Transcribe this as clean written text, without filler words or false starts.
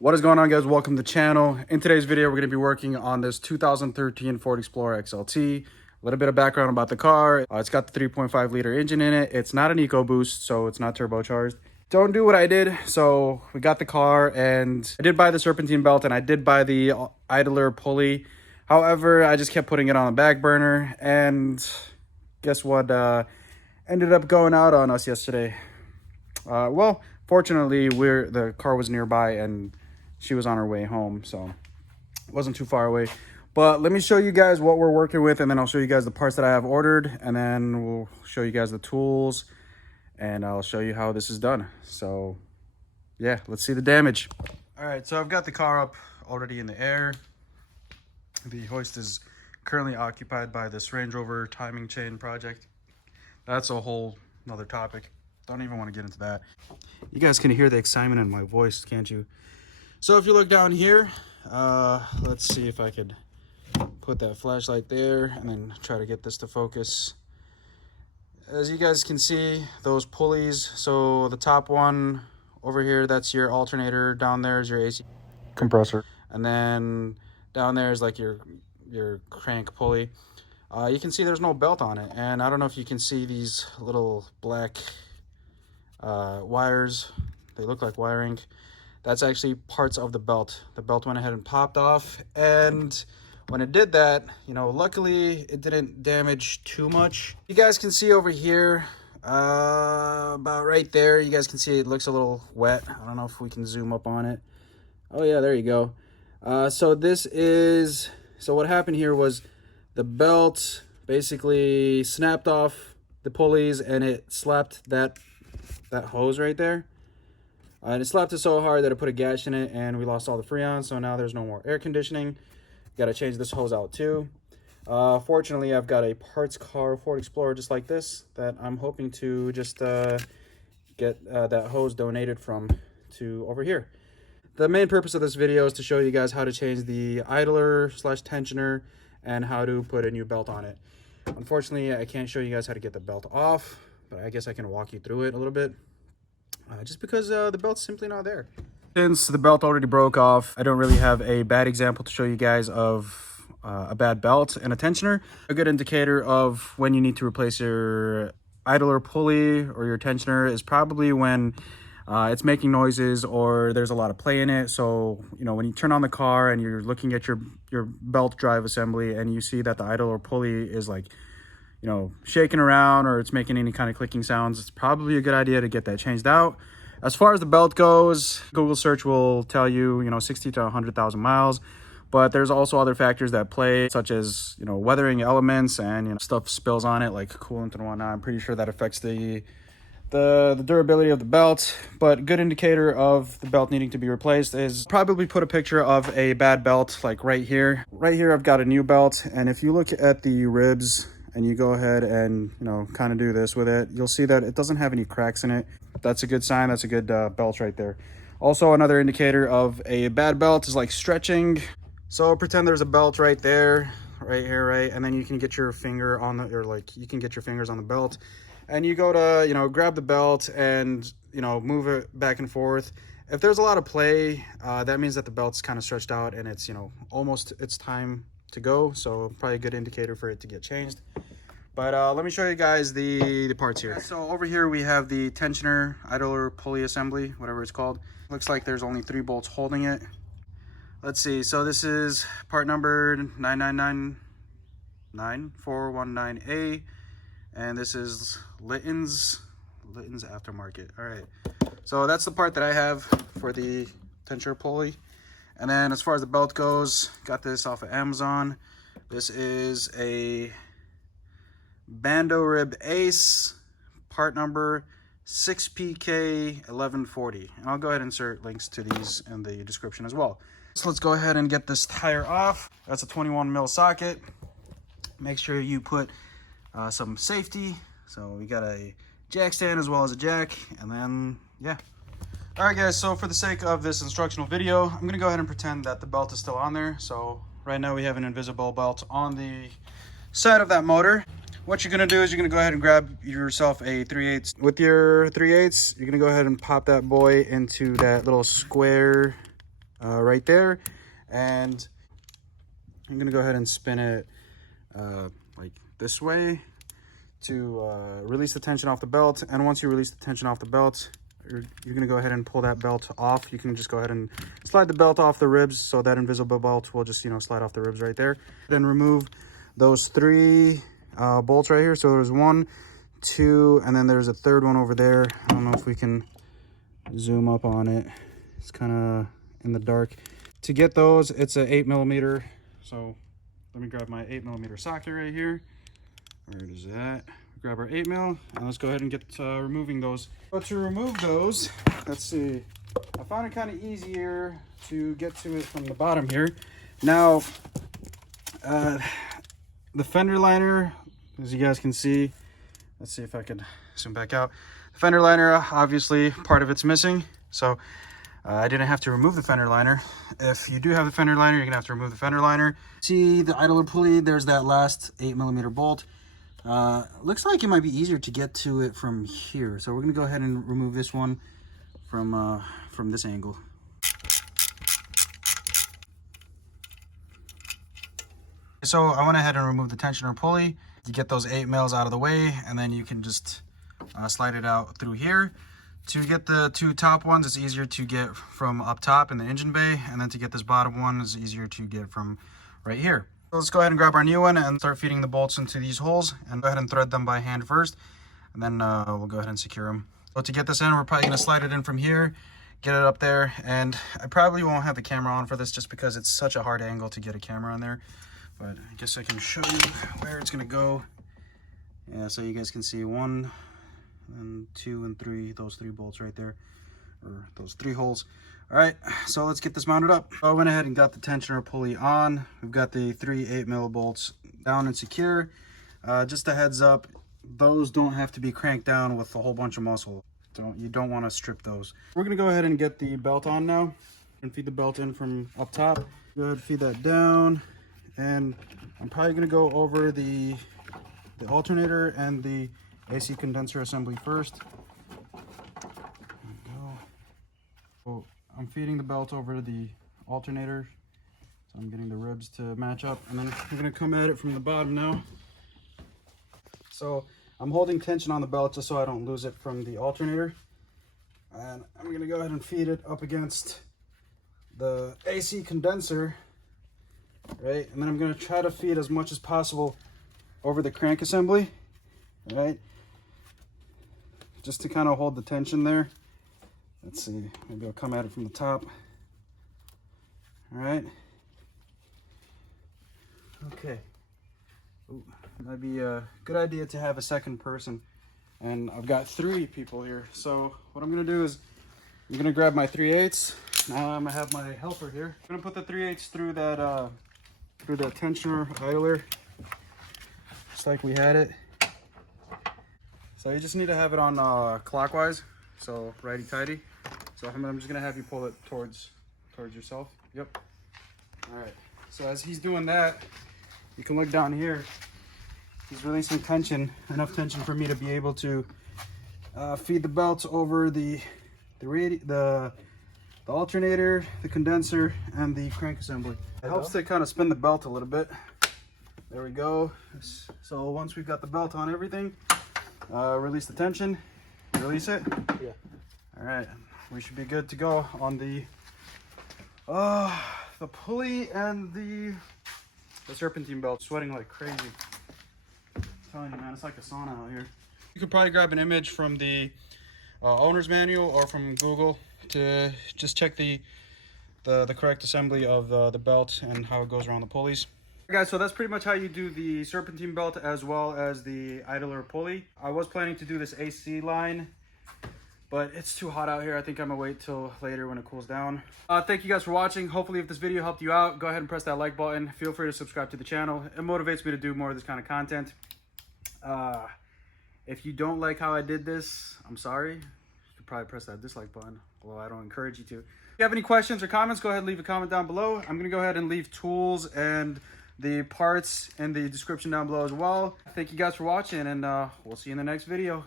What is going on, guys? Welcome to the channel. In today's video, we're going to be working on this 2013 Ford Explorer XLT. A little bit of background about the car. It's got the 3.5 liter engine in it. It's not an EcoBoost, so it's not turbocharged. Don't do what I did. So we got the car, and I did buy the Serpentine belt, and I did buy the idler pulley. However, I just kept putting it on the back burner, and guess what ended up going out on us yesterday? Well, fortunately, the car was nearby, and she was on her way home, so it wasn't too far away. But let me show you guys what we're working with, and then I'll show you guys the parts that I have ordered, and then we'll show you guys the tools, and I'll show you how this is done. So yeah, let's see the damage. All right, so I've got the car up already in the air. The hoist is currently occupied by this Range Rover timing chain project. That's a whole another topic. Don't even want to get into that. You guys can hear the excitement in my voice, can't you? So if you look down here, let's see if I could put that flashlight there and then try to get this to focus. As you guys can see, those pulleys, so the top one over here, that's your alternator. Down there is your AC compressor. And then down there is like your crank pulley. You can see there's no belt on it. And I don't know if you can see these little black wires. They look like wiring. That's actually parts of the belt. The belt went ahead and popped off, and when it did that, you know, luckily it didn't damage too much. You guys can see over here, about right there, you guys can see it looks a little wet. I don't know if we can zoom up on it. Oh yeah, there you go. So what happened here was the belt basically snapped off the pulleys, and it slapped that hose right there. And it slapped it so hard that it put a gash in it, and we lost all the freon, so now there's no more air conditioning. Got to change this hose out too. Fortunately, I've got a parts car Ford Explorer just like this that I'm hoping to just get that hose donated from to over here. The main purpose of this video is to show you guys how to change the idler / tensioner and how to put a new belt on it. Unfortunately, I can't show you guys how to get the belt off, but I guess I can walk you through it a little bit. Just because the belt's simply not there. Since the belt already broke off, I don't really have a bad example to show you guys of a bad belt and a tensioner. A good indicator of when you need to replace your idler pulley or your tensioner is probably when it's making noises or there's a lot of play in it. So, you know, when you turn on the car and you're looking at your belt drive assembly and you see that the idler pulley is like, you know, shaking around or it's making any kind of clicking sounds, it's probably a good idea to get that changed out. As far as the belt goes, Google search will tell you, you know, 60 to 100,000 miles. But there's also other factors that play, such as, you know, weathering elements and, you know, stuff spills on it like coolant and whatnot. I'm pretty sure that affects the durability of the belt. But good indicator of the belt needing to be replaced is probably put a picture of a bad belt like right here. Right here I've got a new belt, and if you look at the ribs and you go ahead and, you know, kind of do this with it, you'll see that it doesn't have any cracks in it. That's a good sign. That's a good belt right there. Also, another indicator of a bad belt is like stretching. So pretend there's a belt right there, right here, right? And then you can get your finger on the, or like you can get your fingers on the belt, and you go to, you know, grab the belt and, you know, move it back and forth. If there's a lot of play, that means that the belt's kind of stretched out and it's, you know, almost it's time to go. So probably a good indicator for it to get changed. But let me show you guys the parts here. So over here we have the tensioner idler pulley assembly, whatever it's called. Looks like there's only 3 bolts holding it. Let's see. So this is part number 9999419A, and this is Litton's aftermarket. All right. So that's the part that I have for the tensioner pulley. And then as far as the belt goes, got this off of Amazon. This is a Bando Rib Ace, part number 6PK1140. And I'll go ahead and insert links to these in the description as well. So let's go ahead and get this tire off. That's a 21 mil socket. Make sure you put some safety. So we got a jack stand as well as a jack, and then yeah. All right guys, so for the sake of this instructional video, I'm gonna go ahead and pretend that the belt is still on there. So right now we have an invisible belt on the side of that motor. What you're gonna do is you're gonna go ahead and grab yourself a 3/8. With your 3/8, you're gonna go ahead and pop that boy into that little square right there. And I'm gonna go ahead and spin it like this way to release the tension off the belt. And once you release the tension off the belt, you're gonna go ahead and pull that belt off. You can just go ahead and slide the belt off the ribs, so that invisible belt will just, you know, slide off the ribs right there. Then remove those 3 bolts right here. So there's 1, 2, and then there's a third one over there. I don't know if we can zoom up on it. It's kind of in the dark. To get those, it's a 8mm. So let me grab my 8mm socket right here. Where is that? Grab our 8mm, and let's go ahead and get removing those. But to remove those, let's see. I found it kind of easier to get to it from the bottom here. Now, the fender liner, as you guys can see, let's see if I can zoom back out. The fender liner, obviously, part of it's missing, so I didn't have to remove the fender liner. If you do have the fender liner, you're gonna have to remove the fender liner. See the idler pulley, there's that last 8mm bolt. Looks like it might be easier to get to it from here. So we're gonna go ahead and remove this one from this angle. So I went ahead and removed the tensioner pulley to get those 8mm out of the way, and then you can just slide it out through here. To get the 2 top ones, it's easier to get from up top in the engine bay, and then to get this bottom one is easier to get from right here. So let's go ahead and grab our new one and start feeding the bolts into these holes, and go ahead and thread them by hand first, and then we'll go ahead and secure them. So to get this in, we're probably going to slide it in from here, get it up there, and I probably won't have the camera on for this just because it's such a hard angle to get a camera on there, but I guess I can show you where it's going to go. Yeah, so you guys can see 1 and 2 and 3, those 3 bolts right there, or those 3 holes. All right, so let's get this mounted up. So I went ahead and got the tensioner pulley on. We've got the 3 8mm bolts down and secure. Just a heads up, those don't have to be cranked down with a whole bunch of muscle. You don't want to strip those. We're gonna go ahead and get the belt on now and feed the belt in from up top. Go ahead and feed that down, and I'm probably gonna go over the alternator and the AC condenser assembly first. There we go. So I'm feeding the belt over the alternator, so I'm getting the ribs to match up, and then I'm gonna come at it from the bottom now. So I'm holding tension on the belt just so I don't lose it from the alternator, and I'm gonna go ahead and feed it up against the AC condenser, right? And then I'm gonna try to feed as much as possible over the crank assembly, right? Just to kind of hold the tension there. Let's see, maybe I'll come at it from the top. All right. Okay. Ooh, might be a good idea to have a second person. And I've got 3 people here. So what I'm gonna do is I'm gonna grab my 3/8. Now I'm gonna have my helper here. I'm gonna put the 3/8 through that tensioner idler, just like we had it. So you just need to have it on clockwise, so righty-tighty. So I'm just gonna have you pull it towards yourself. Yep. All right. So as he's doing that, you can look down here. He's releasing tension, enough tension for me to be able to feed the belts over the alternator, the condenser, and the crank assembly. It helps to kind of spin the belt a little bit. There we go. So once we've got the belt on everything, release the tension, release it. Yeah. All right, we should be good to go on the pulley and the serpentine belt. Sweating like crazy. I'm telling you, man, it's like a sauna out here. You could probably grab an image from the owner's manual or from Google to just check the correct assembly of the belt and how it goes around the pulleys. Guys, so that's pretty much how you do the serpentine belt as well as the idler pulley. I was planning to do this AC line, but it's too hot out here. I think I'm gonna wait till later when it cools down. Thank you guys for watching. Hopefully if this video helped you out, go ahead and press that like button. Feel free to subscribe to the channel. It motivates me to do more of this kind of content. If you don't like how I did this, I'm sorry. You could probably press that dislike button, although I don't encourage you to. If you have any questions or comments, go ahead and leave a comment down below. I'm gonna go ahead and leave tools and the parts in the description down below as well. Thank you guys for watching, and we'll see you in the next video.